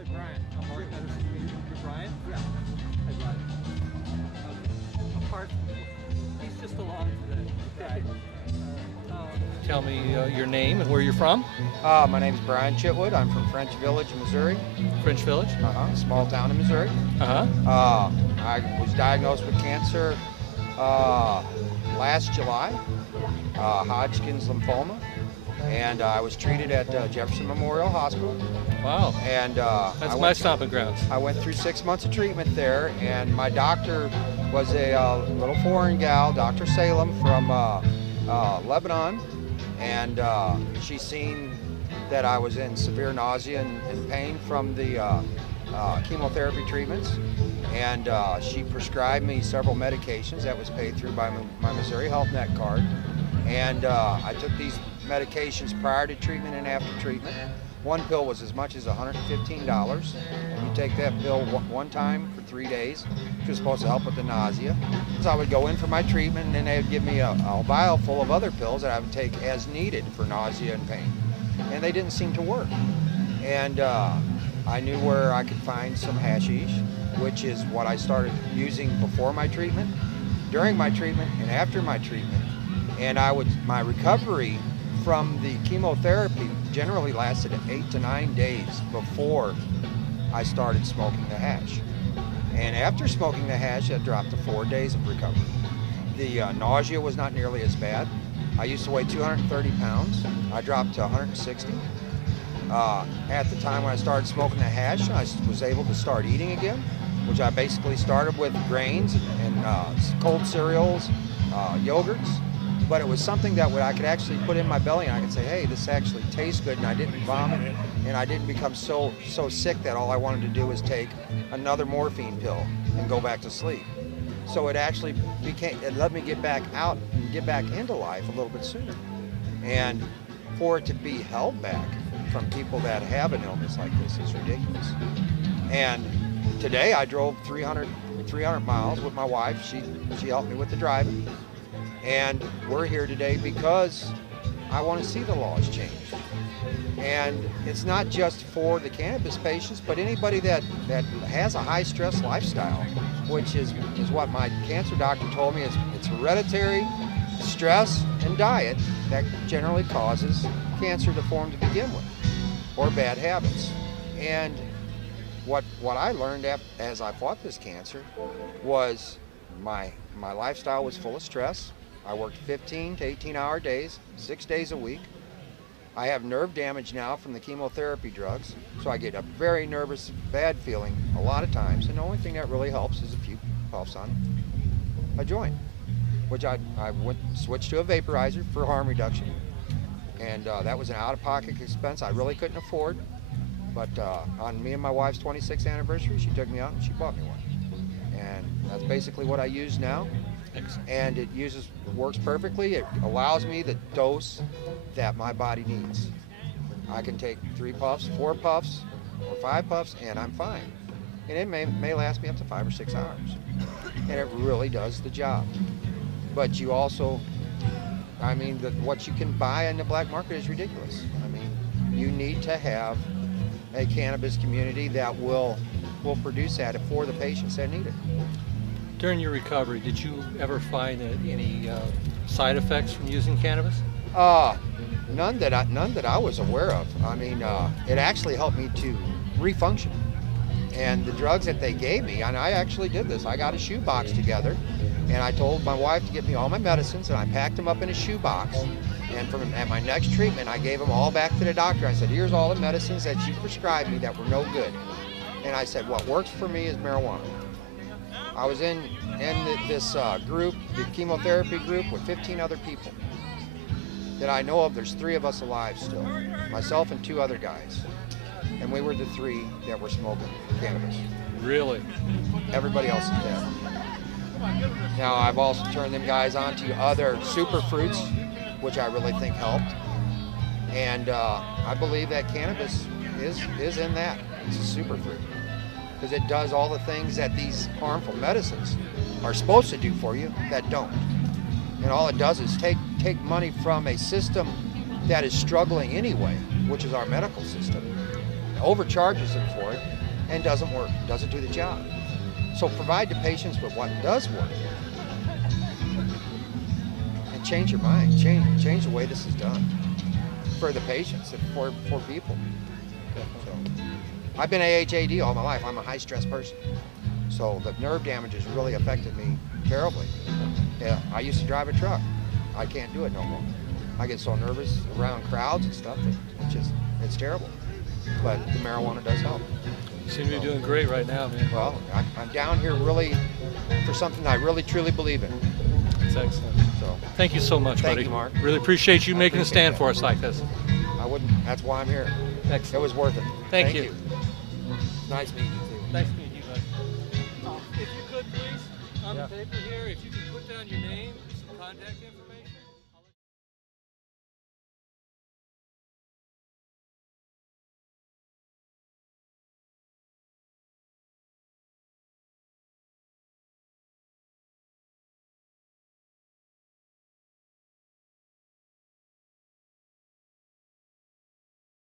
Good, Brian. I'm Mark. Nice to meet you. You're Brian? Yeah. Hi, Brian. Apart, he's just along today. Okay. Tell me your name and where you're from. My name is Brian Chitwood. I'm from French Village, Missouri. French Village? Small town in Missouri. I was diagnosed with cancer last July, Hodgkin's lymphoma, and I was treated at Jefferson Memorial Hospital. Wow. And that's my stomping grounds. I went through 6 months of treatment there, and my doctor was a little foreign gal, Dr. Salem from Lebanon, and she seen that I was in severe nausea and pain from the chemotherapy treatments, and she prescribed me several medications that was paid through by my Missouri Health Net card, and I took these medications prior to treatment and after treatment. One pill was as much as $115, and you take that pill one time for 3 days, which was supposed to help with the nausea. So I would go in for my treatment, and then they would give me a vial full of other pills that I would take as needed for nausea and pain, and they didn't seem to work. And I knew where I could find some hashish, which is what I started using before my treatment, during my treatment, and after my treatment. And my recovery from the chemotherapy generally lasted 8 to 9 days before I started smoking the hash. And after smoking the hash, it dropped to 4 days of recovery. The nausea was not nearly as bad. I used to weigh 230 pounds. I dropped to 160. At the time when I started smoking the hash, I was able to start eating again, which I basically started with grains and cold cereals, yogurts. But it was something that I could actually put in my belly, and I could say, hey, this actually tastes good, and I didn't vomit, and I didn't become so sick that all I wanted to do was take another morphine pill and go back to sleep. So it actually it let me get back out and get back into life a little bit sooner. And for it to be held back from people that have an illness like this is ridiculous. And today I drove 300 miles with my wife. She helped me with the driving. And we're here today because I want to see the laws changed. And it's not just for the cannabis patients, but anybody that has a high stress lifestyle, which is what my cancer doctor told me. It's hereditary, stress, and diet that generally causes cancer to form to begin with, or bad habits. And what I learned as I fought this cancer was my lifestyle was full of stress. I worked 15 to 18-hour days, 6 days a week. I have nerve damage now from the chemotherapy drugs, so I get a very nervous, bad feeling a lot of times, and the only thing that really helps is a few puffs on a joint, which I switched to a vaporizer for harm reduction, and that was an out-of-pocket expense I really couldn't afford, but on me and my wife's 26th anniversary, she took me out and she bought me one, and that's basically what I use now. And it works perfectly. It allows me the dose that my body needs. I can take 3 puffs, 4 puffs, or 5 puffs, and I'm fine. And it may last me up to 5 or 6 hours. And it really does the job. But you also, what you can buy in the black market is ridiculous. You need to have a cannabis community that will produce that for the patients that need it. During your recovery, did you ever find any side effects from using cannabis? None that I was aware of. It actually helped me to refunction. And the drugs that they gave me, and I actually did this. I got a shoebox together, and I told my wife to get me all my medicines, and I packed them up in a shoebox. And at my next treatment, I gave them all back to the doctor. I said, here's all the medicines that you prescribed me that were no good. And I said, what works for me is marijuana. I was in this group, the chemotherapy group, with 15 other people that I know of. There's 3 of us alive still, myself and 2 other guys, and we were the 3 that were smoking cannabis. Really? Everybody else is dead. Now I've also turned them guys on to other super fruits, which I really think helped, and I believe that cannabis is in that. It's a super fruit, because it does all the things that these harmful medicines are supposed to do for you that don't. And all it does is take money from a system that is struggling anyway, which is our medical system, overcharges them for it, and doesn't work, doesn't do the job. So provide the patients with what does work. And change your mind, change the way this is done for the patients and for people. So, I've been AHAD all my life. I'm a high stress person. So the nerve damage has really affected me terribly. Yeah, I used to drive a truck. I can't do it no more. I get so nervous around crowds and stuff that it's terrible. But the marijuana does help. You seem to be doing great right now, man. Well, I'm down here really for something I really truly believe in. It's excellent. So Thank you so much, buddy. Thank you, Mark. Really appreciate you making a appreciate stand that. for us like this. I wouldn't. That's why I'm here. Excellent. It was worth it. Thank you. Nice meeting you too. Nice meeting you, buddy. If you could, please, on the paper here, if you could put down your name, some contact information.